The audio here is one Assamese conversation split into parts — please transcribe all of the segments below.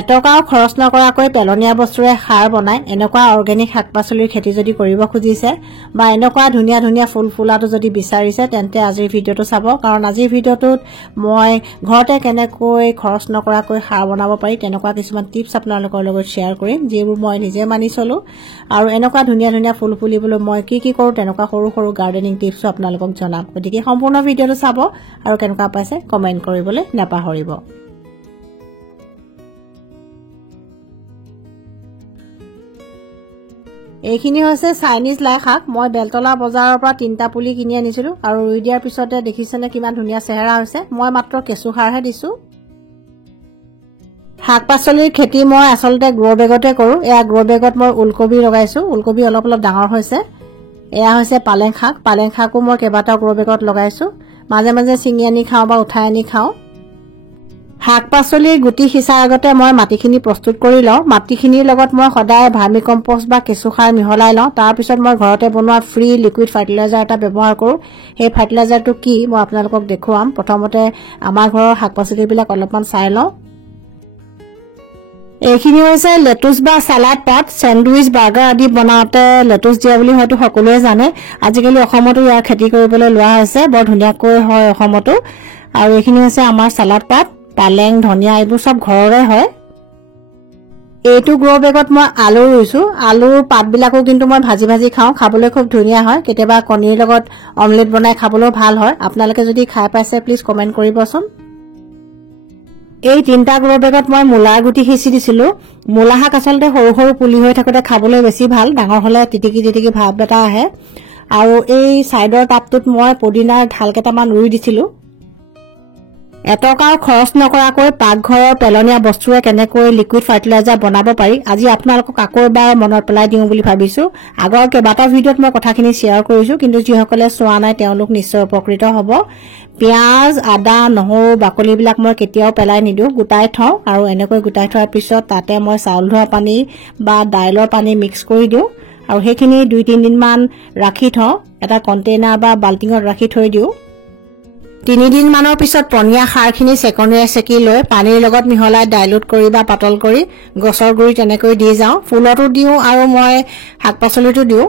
এটকাও খৰচ নকৰাকৈ পেলনীয়া বস্তুৰে সাৰ বনাই এনেকুৱা অৰ্গেনিক শাক-পাচলিৰ খেতি যদি কৰিব খুজিছে বা এনেকুৱা ধুনীয়া ধুনীয়া ফুল ফুলাটো যদি বিচাৰিছে তেন্তে আজিৰ ভিডিঅ'টো চাব কাৰণ আজিৰ ভিডিঅ'টোত মই ঘৰতে কেনেকৈ খৰচ নকৰাকৈ সাৰ বনাব পাৰি তেনেকুৱা কিছুমান টিপছ আপোনালোকৰ লগত শ্বেয়াৰ কৰিম যিবোৰ মই নিজে মানি চলো আৰু এনেকুৱা ধুনীয়া ধুনীয়া ফুল ফুলিবলৈ মই কি কৰো তেনেকুৱা সৰু সৰু গাৰ্ডেনিং টিপছো আপোনালোকক জনাম গতিকে সম্পূৰ্ণ ভিডিঅ'টো চাব আৰু কেনেকুৱা পাইছে কমেন্ট কৰিবলৈ নাপাহৰিব এইখিনি হৈছে চাইনিজ লাই শাক মই বেলতলা বজাৰৰ পৰা 3টা পুলি কিনি আনিছিলো আৰু ৰুই দিয়াৰ পিছতে দেখিছেনে কিমান ধুনীয়া চেহেৰা হৈছে মই মাত্ৰ কেঁচু সাৰহে দিছো শাক-পাচলিৰ খেতি মই আসলতে গ্ৰো বেগতে কৰো এয়া গ্ৰো বেগত মই উলকবি লগাইছো উলকবি অলপ ডাঙৰ হৈছে এয়া হৈছে পালেং শাকো মই কেইবাটাও গ্ৰো বেগত লগাইছো মাজে মাজে চিঙি আনি খাও বা উঠাই আনি খাও শাক-পাচলিৰ গুটি সিচাৰ আগতে মই মাটিখিনি প্ৰস্তুত কৰি লওঁ মাটিখিনিৰ লগত মই সদায় ভাৰ্মি কম্পোষ্ট বা কেঁচু সাৰ মিহলাই লওঁ তাৰ পিছত মই ঘৰতে বনোৱা ফ্ৰী লিকুইড ফাৰ্টিলাইজাৰ এটা ব্যৱহাৰ কৰো সেই ফাৰ্টিলাইজাৰটো কি মই আপোনালোকক দেখুৱাম প্ৰথমতে আমাৰ ঘৰৰ শাক-পাচলিবিলাক অলপমান চাই লওঁ এইখিনি হৈছে লেটুস বা সালাড পাত স্যান্ডউইচ বাৰ্গাৰ আদি বনাওঁতে লেটুস দিয়া বুলি হয়তো সকলোৱে জানে আজিকালি অসমতো ইয়াৰ খেতি কৰিবলৈ লোৱা হৈছে বৰ ধুনীয়াকৈ হয় অসমতো আৰু এইখিনি হৈছে আমাৰ সালাড পাত পালেং ধনিয়া এইবোৰ সব ঘৰৰে হয় এইটো গ্ৰো বেগত মই আলু ৰুইছো আলুৰ পাতবিলাকো কিন্তু মই ভাজি ভাজি খাওঁ খাবলৈ খুব ধুনীয়া হয় কেতিয়াবা কণীৰ লগত অমলেট বনাই খাবলৈ ভাল হয় আপোনালোকে যদি খাই পাইছে প্লিজ কমেন্ট কৰিবচোন এই 3টা গ্ৰো বেগত মই মূলাৰ গুটি সিঁচি দিছিলো মূলা শাক আসলতে সৰু সৰু পুলি হৈ থাকোতে খাবলৈ বেছি ভাল ডাঙৰ হলে টিটিকি ভাব এটা আহে আৰু এই সাইডৰ টাবটোত মই পদিনাৰ ঢাল কেইটামান ৰুই দিছিলো এটকাও খৰচ নকৰাকৈ পাকঘৰৰ পেলনীয়া বস্তুৰে কেনেকৈ লিকুইড ফাৰ্টিলাইজাৰ বনাব পাৰি আজি আপোনালোকক আকৌ এবাৰ মনত পেলাই দিওঁ বুলি ভাবিছো আগৰ কেইবাটা ভিডিঅ'ত মই কথাখিনি শ্বেয়াৰ কৰিছো কিন্তু যিসকলে চোৱা নাই তেওঁলোক নিশ্চয় উপকৃত হ'ব পিয়াজ আদা নহৰু বাকলিবিলাক মই কেতিয়াও পেলাই নিদিওঁ গোটাই থওঁ আৰু এনেকৈ গোটাই থোৱাৰ পিছত তাতে মই চাউল ধোৱা পানী বা দাইলৰ পানী মিক্স কৰি দিওঁ আৰু সেইখিনি 2-3 দিন মান ৰাখি থওঁ এটা কন্টেইনাৰ বা বাল্টিঙত ৰাখি থৈ দিওঁ 3 দিন মানৰ পিছত পনীয়া সাৰখিনি সেকনিয়াই সেকি লৈ পানীৰ লগত মিহলাই ডাইলুট কৰি বা পাতল কৰি গছৰ গুৰি তেনেকৈ দি যাওঁ ফুলটো দিওঁ আৰু মই শাক-পাচলিটো দিওঁ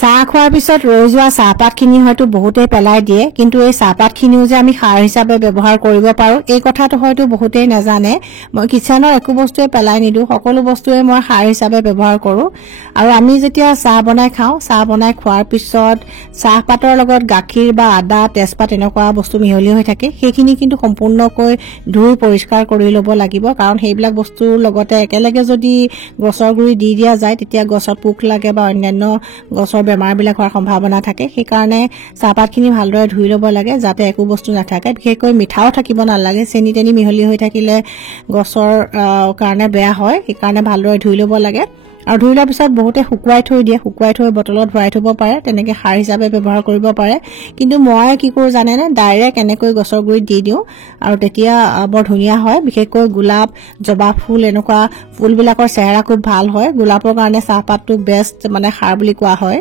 চাহ খোৱাৰ পিছত ৰৈ যোৱা চাহপাতখিনি হয়তো বহুতে পেলাই দিয়ে কিন্তু এই চাহপাতখিনিও যে আমি সাৰ হিচাপে ব্যৱহাৰ কৰিব পাৰো এই কথাটো হয়তো বহুতে নাজানে মই কিচেনৰ একো বস্তুৱে পেলাই নিদো সকলো বস্তুৱে মই সাৰ হিচাপে ব্যৱহাৰ কৰো আৰু আমি যেতিয়া চাহ বনাই খাওঁ চাহ বনাই খোৱাৰ পিছত চাহপাতৰ লগত গাখীৰ বা আদা তেজপাত এনেকুৱা বস্তু মিহলি হৈ থাকে সেইখিনি কিন্তু সম্পূৰ্ণকৈ ধুই পৰিষ্কাৰ কৰি ল'ব লাগিব কাৰণ সেইবিলাক বস্তুৰ লগতে একেলগে যদি গছৰ গুৰি দি দিয়া যায় তেতিয়া গছত পোক লাগে বা অন্যান্য গছৰ বেমাৰবিলাক হোৱাৰ সম্ভাৱনা থাকে সেই কাৰণে চাহপাতখিনি ভালদৰে ধুই ল'ব লাগে যাতে একো বস্তু নাথাকে বিশেষকৈ মিঠাও থাকিব নালাগে চেনি তেনি মিহলি হৈ থাকিলে গছৰ কাৰণে বেয়া হয় সেই কাৰণে ভালদৰে ধুই ল'ব লাগে আৰু ধুই লোৱাৰ পিছত বহুতে শুকুৱাই থৈ দিয়ে শুকুৱাই থৈ বটলত ভৰাই থব পাৰে তেনেকৈ সাৰ হিচাপে ব্যৱহাৰ কৰিব পাৰে কিন্তু মই কি কৰো জানেনে ডাইৰেক্ট এনেকৈ গছৰ গুৰিত দি দিওঁ আৰু তেতিয়া বৰ ধুনীয়া হয় বিশেষকৈ গোলাপ জবা ফুল এনেকুৱা ফুলবিলাকৰ চেহেৰা খুব ভাল হয় গোলাপৰ কাৰণে চাহপাতটো বেষ্ট মানে সাৰ বুলি কোৱা হয়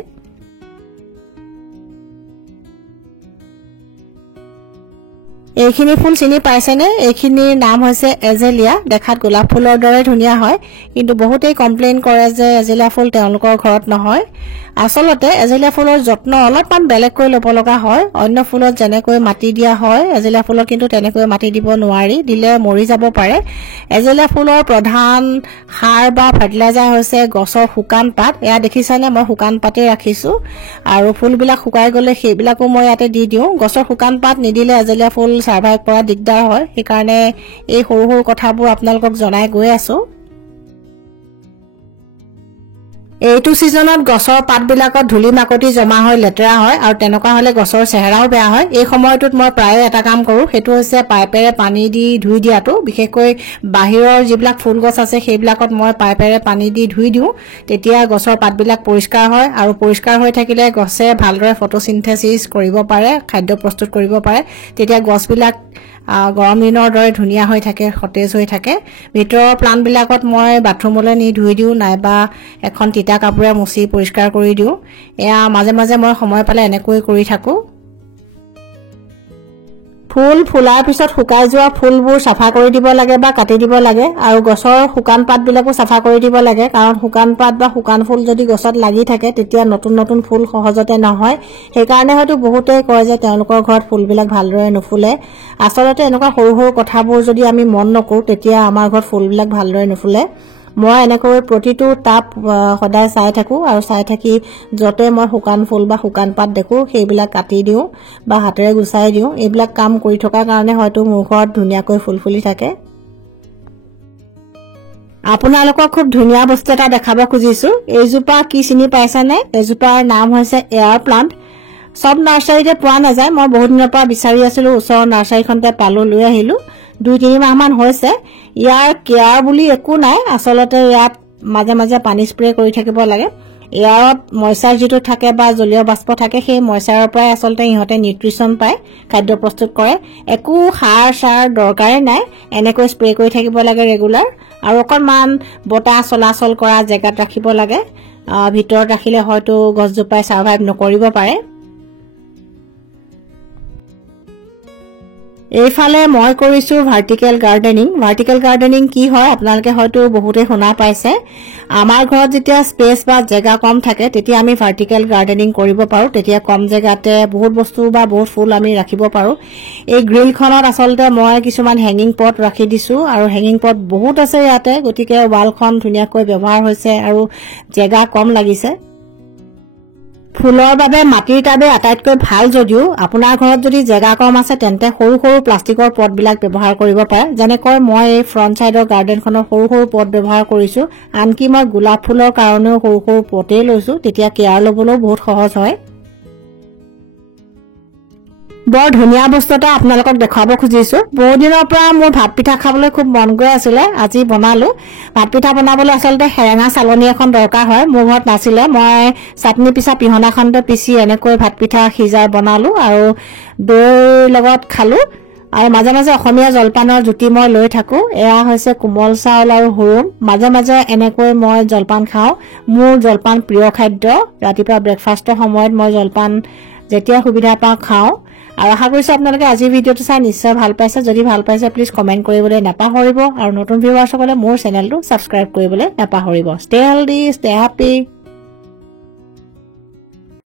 এইখিনি ফুল চিনি পাইছেনে এইখিনিৰ নাম হৈছে এজেলিয়া দেখাত গোলাপ ফুলৰ দৰে ধুনীয়া হয় কিন্তু বহুতেই কমপ্লেইন কৰে যে এজেলিয়া ফুল তেওঁলোকৰ ঘৰত নহয় আসলতে এজেলিয়া ফুলৰ যত্ন অলপমান বেলেগকৈ ল'ব লগা হয় অন্য ফুলত যেনেকৈ মাটি দিয়া হয় এজেলিয়া ফুলত কিন্তু তেনেকৈ মাটি দিব নোৱাৰি দিলে মৰি যাব পাৰে এজেলিয়া ফুলৰ প্ৰধান সাৰ বা ফাৰ্টিলাইজাৰ হৈছে গছৰ শুকান পাত এয়া দেখিছানে মই শুকান পাতে ৰাখিছো আৰু ফুলবিলাক শুকাই গলে সেইবিলাকো মই ইয়াতে দি দিওঁ গছৰ শুকান পাত নিদিলে এজেলিয়া ফুল সাৰ্ভাইভ কৰা দিগদাৰ হয় সেই কাৰণে এই সৰু সৰু কথাবোৰ আপোনালোকক জনাই গৈ আছো এইটো সিজনত গছৰ পাতবিলাকত ধুলি মাকতি জমা হৈ লেতেৰা হয় আৰু তেনেকুৱা হলে গছৰ চেহেৰাও বেয়া হয় এই সময়টোত মই প্ৰায় এটা কাম কৰো হেতু হৈছে পাইপেৰে পানী দি ধুই দিয়াটো বিশেষকৈ বাহিৰৰ যিবিলাক ফুল গছ আছে সেইবিলাকত মই পাইপেৰে পানী দি ধুই দিওঁ তেতিয়া গছৰ পাতবিলাক পৰিষ্কাৰ হয় আৰু পৰিষ্কাৰ হৈ থাকিলে গছে ভালদৰে ফটোসিনথেসিস কৰিব পাৰে খাদ্য প্ৰস্তুত কৰিব পাৰে তেতিয়া গছবিলাক গৰম দিনৰ দৰে ধুনীয়া হৈ থাকে সতেজ হৈ থাকে ভিতৰৰ প্লান্ট বিলাকত মই বাথৰুমলৈ নি ধুই দিওঁ নাইবা এখন তিতা কাপোৰে মুছি পৰিষ্কাৰ কৰি দিওঁ এয়া মাজে মাজে মই সময় পালে এনেকৈ কৰি থাকো ফুল ফুলাৰ পিছত শুকাই যোৱা ফুলবোৰ সাফা কৰি দিব লাগে বা কাটি দিব লাগে আৰু গছৰ শুকান পাতবিলাকো সাফা কৰি দিব লাগে কাৰণ শুকান পাত বা শুকান ফুল যদি গছত লাগি থাকে তেতিয়া নতুন নতুন ফুল সহজতে নহয় সেইকাৰণে হয়তো বহুতেই কয় যে তেওঁলোকৰ ঘৰত ফুলবিলাক ভালদৰে নুফুলে আচলতে এনেকুৱা সৰু সৰু কথাবোৰ যদি আমি মন নকৰো তেতিয়া আমাৰ ঘৰত ফুলবিলাক ভালদৰে নুফুলে মই এনেকৈ প্ৰতিটো টাপ সদায় চাই থাকো আৰু চাই থাকি যতে মই শুকান ফুল বা শুকান পাত দেখো সেইবিলাক কাটি দিও বা হাতেৰে গুছাই দিও এইবিলাক কাম কৰি থকাৰ কাৰণে হয়তো মোৰ ঘৰত ধুনীয়াকৈ ফুল ফুলি থাকে আপোনালোকক খুব ধুনীয়া বস্তু এটা দেখাব খুজিছো এইজোপা কি চিনি পাইছানে এইজোপাৰ নাম হৈছে এয়াৰ প্লান্ট সব নাৰ্সাৰীতে পোৱা নাযায় মই বহুত দিনৰ পৰা বিচাৰি আছিলো ওচৰৰ নাৰ্সাৰীখনতে পালো লৈ আহিলো 2-3 মাহ মান হৈছে ইয়াৰ কেয়াৰ বুলি একো নাই আচলতে ইয়াত মাজে মাজে পানী স্প্ৰে কৰি থাকিব লাগে এয়াৰত ময়চাৰ যেটো থাকে বা জলীয় বাষ্প থাকে সেই ময়চাৰৰ পৰাই আচলতে ইহতে নিউট্ৰিশন পায় খাদ্য প্ৰস্তুত কৰে একো সাৰ সাৰ দৰকাৰে নাই এনেকৈ স্প্ৰে কৰি থাকিব লাগে ৰেগুলাৰ আৰু অকণমান বতাহ চলাচল কৰা জেগাত ৰাখিব লাগে ভিতৰত ৰাখিলে হয়তো গছজোপাই সাৰ্ভাইভ নকৰিব পাৰে এইফালে মই কৰিছো ভাৰ্টিকেল গাৰ্ডেনিং কি হয় আপোনালোকে হয়তো বহুতে শুনা পাইছে আমাৰ ঘৰত যেতিয়া স্পেস বা জেগা কম থাকে তেতিয়া আমি ভাৰ্টিকেল গাৰ্ডেনিং কৰিব পাৰো তেতিয়া কম জেগাতে বহুত বস্তু বা বহুত ফুল আমি ৰাখিব পাৰো এই গ্ৰিলখনত আচলতে মই কিছুমান হেঙ্গিং পট ৰাখি দিছো আৰু হেঙ্গিং পট বহুত আছে ইয়াতে গতিকে ওয়ালখন ধুনীয়াকৈ ব্যৱহাৰ হৈছে আৰু জেগা কম লাগিছে ফুলৰ বাবে মাটিৰ টাবে আটাইতকৈ ভাল যদিও আপোনাৰ ঘৰত যদি জেগা কম আছে তেন্তে সৰু সৰু প্লাষ্টিকৰ পটবিলাক ব্যৱহাৰ কৰিব পাৰে যেনেকৈ মই এই ফ্ৰন্ট সাইডৰ গাৰ্ডেনখনৰ সৰু সৰু পট ব্যৱহাৰ কৰিছো আনকি মই গোলাপ ফুলৰ কাৰণেও সৰু সৰু পটেই লৈছো তেতিয়া কেয়াৰ লবলৈও বহুত সহজ হয় বৰ ধুনীয়া বস্তু এটা আপোনালোকক দেখাব খুজিছো বহুত দিনৰ পৰা মোৰ ভাত পিঠা খাবলৈ খুব মন গৈ আছিল আজি বনালো ভাত পিঠা বনাবলৈ আচলতে হেৰেঙা চালনী এখন দৰকাৰ হয় মোৰ ঘৰত নাছিলে মই চাটনি পিছা পিহনাখনতে পিছি এনেকৈ ভাত পিঠা সিজাই বনালো আৰু দৈ লগত খালো আৰু মাজে মাজে অসমীয়া জলপানৰ জুতি মই লৈ থাকো এয়া হৈছে কোমল চাউল আৰু হুৰুম মাজে মাজে এনেকৈ মই জলপান খাও মোৰ জলপান প্ৰিয় খাদ্য ৰাতিপুৱা ব্ৰেকফাষ্টৰ সময়ত মই জলপান যেতিয়া সুবিধা পাওঁ খাও আৰু আশা কৰিছো আপোনালোকে আজি ভিডিওটো চাই নিশ্চয় ভাল পাইছে যদি ভাল পাইছে প্লিজ কমেন্ট কৰিবলৈ নাপাহৰিব আৰু নতুন ভিউৱাৰসকলে মোৰ চেনেলটো সাবস্ক্ৰাইব কৰিবলৈ নাপাহৰিব ষ্টে হেলদি ষ্টে হ্যাপি